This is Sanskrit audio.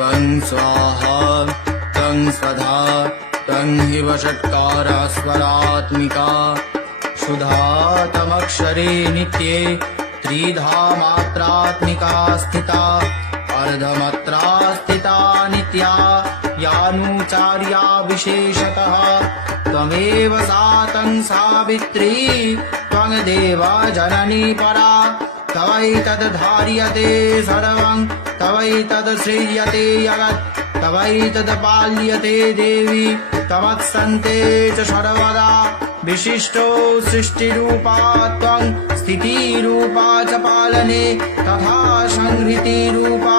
त्वं स्वाहा त्वं स्वधा त्वं हि वषट्कारा स्वरात्मिका शुधा तमक्षरे नित्ये त्रिधा मात्रात्मिका स्थिता अर्धमात्रा स्थिता नित्या यानुचार्या विशेषतः त्वमेव सा तं सावित्री त्वं देवा जननी परा तवैतद्धार्यते सर्वं तवैतद्श्रीयते जगत् तवैतत्पाल्यते देवी तमत्सन्ते च सर्वदा विशिष्टो सृष्टिरूपा त्वं स्थितिरूपा च पालने तथा संहृतिरूपा